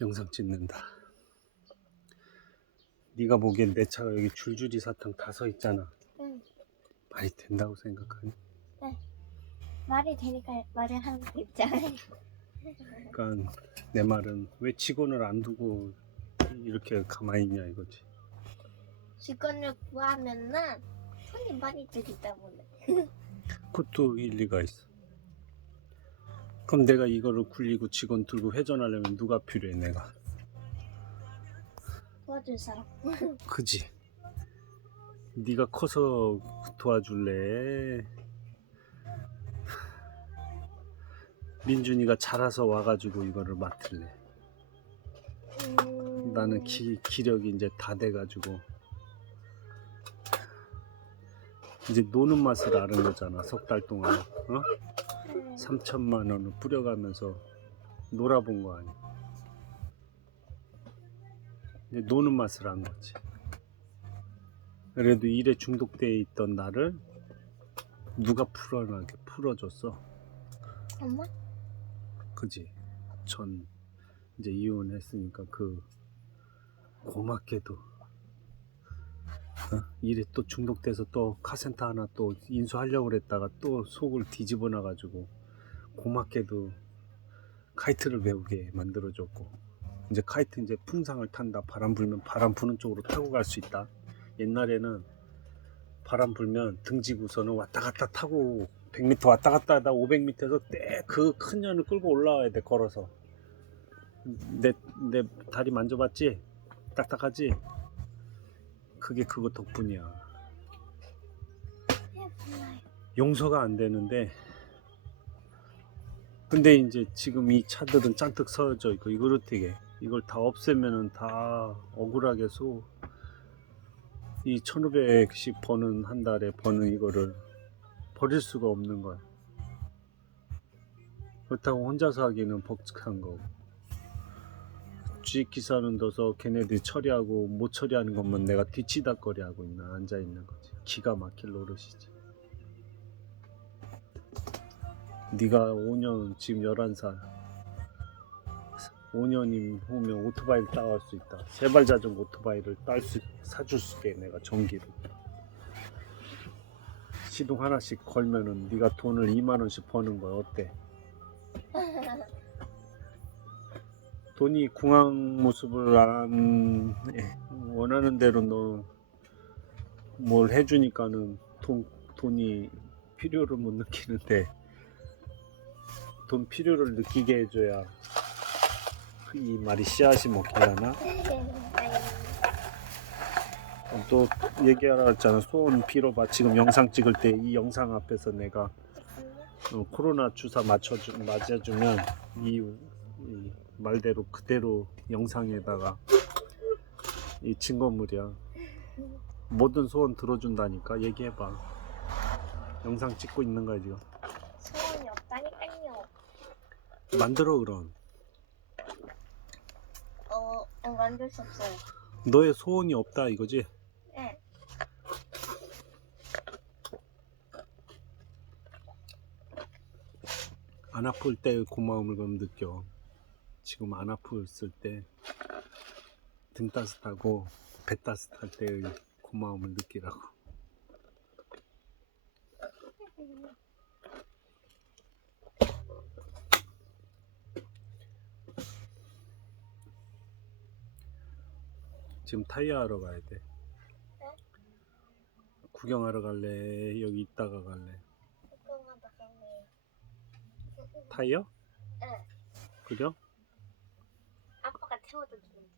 영상 찍는다. 네가 보기엔 내 차가 여기 줄줄이 사탕 다 서 있잖아. 응. 말이 된다고 생각하니? 말이 되니까 말을 하는 거 있잖아요. 그러니까 내 말은 왜 직원을 안 두고 이렇게 가만히 있냐 이거지. 직원을 구하면은 손이 많이 들기 때문에. 그것도 일리가 있어. 그럼 내가 이거를 굴리고 직원 들고 회전하려면 누가 필요해 내가? 도와줄 사람. 그지? 네가 커서 도와줄래? 민준이가 자라서 와가지고 이거를 맡을래. 음... 나는 기, 기력이 이제 다 돼가지고 이제 노는 맛을 아는 거잖아 석 달 동안 어? 음, 3천만 원을 뿌려가면서 놀아본 거 아니야 이제 노는 맛을 안 거지 그래도 일에 중독돼 있던 나를 누가 풀어나게 풀어줬어 엄마? 그지 전 이제 이혼했으니까 그 고맙게도 어? 일에 또 중독돼서 또 카센터 하나 또 인수하려고 그랬다가 또 속을 뒤집어 놔가지고 고맙게도 카이트를 배우게 만들어줬고 이제 카이트 이제 풍상을 탄다 바람 불면 바람 부는 쪽으로 타고 갈 수 있다 옛날에는 바람 불면 등지고서는 왔다 갔다 타고 100m 왔다 갔다 하다 500m에서 떼그 큰 년을 끌고 올라와야 돼 걸어서 내, 내 다리 만져봤지? 딱딱하지? 그게 그거 덕분이야. 용서가 안 되는데, 근데 이제 지금 이 차들은 잔뜩 서져 있고, 이걸 어떻게, 이걸 다 없애면은 다 억울하게 소, 이 1500씩 버는, 한 달에 버는 이거를 버릴 수가 없는 거야. 그렇다고 혼자서 하기는 벅적한 거고. 주식 기사는 둬서 걔네들이 처리하고 못 처리하는 것만 내가 뒤치다거리 하고 있나 앉아 있는 거지. 기가 막힐 노릇이지. 네가 5년 지금 11살 5년이면 후면 오토바이를 따갈 수 있다. 세발 자전거 오토바이를 딸 수 사줄 수 있게 내가 전기를 시동 하나씩 걸면은 네가 돈을 2만 원씩 버는 거야. 어때? 돈이 궁한 모습을 안 예, 원하는 대로 너 뭘 해주니까는 돈 돈이 필요를 못 느끼는데 돈 필요를 느끼게 해줘야 이 말이 씨앗이 먹히려나? 또 얘기하라 했잖아 소원 빌어봐 지금 영상 찍을 때 이 영상 앞에서 내가 어, 코로나 주사 맞춰주 맞아주면 이, 이 말대로 그대로 영상에다가 이 증거물이야. 모든 소원 들어준다니까 얘기해봐. 영상 찍고 있는 거야 지금. 소원이 없다니까요. 만들어 그럼. 어, 어, 만들 수 없어요. 너의 소원이 없다 이거지? 네. 안 아플 때 고마움을 그럼 느껴. 지금 안 아팠을 때등 따뜻하고 배 따뜻할 때의 고마움을 느끼라고. 지금 타이어 하러 가야 돼. 구경하러 갈래? 여기 있다가 갈래? 더 겠네요. 타이어? 응. 그려? 아빠가 태워도 좋은데.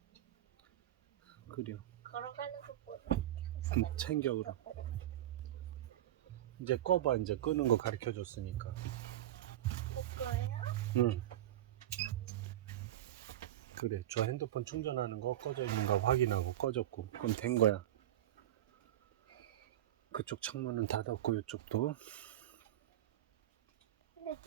그려. 걸어가는 것보다 음, 챙겨 그럼. 이제 꺼봐 이제 끄는 거 가르쳐 줬으니까. 볼 거예요? 응. 그래. 저 핸드폰 충전하는 거 꺼져 있는가 확인하고 꺼졌고 그럼 된 거야. 그쪽 창문은 닫았고 이쪽도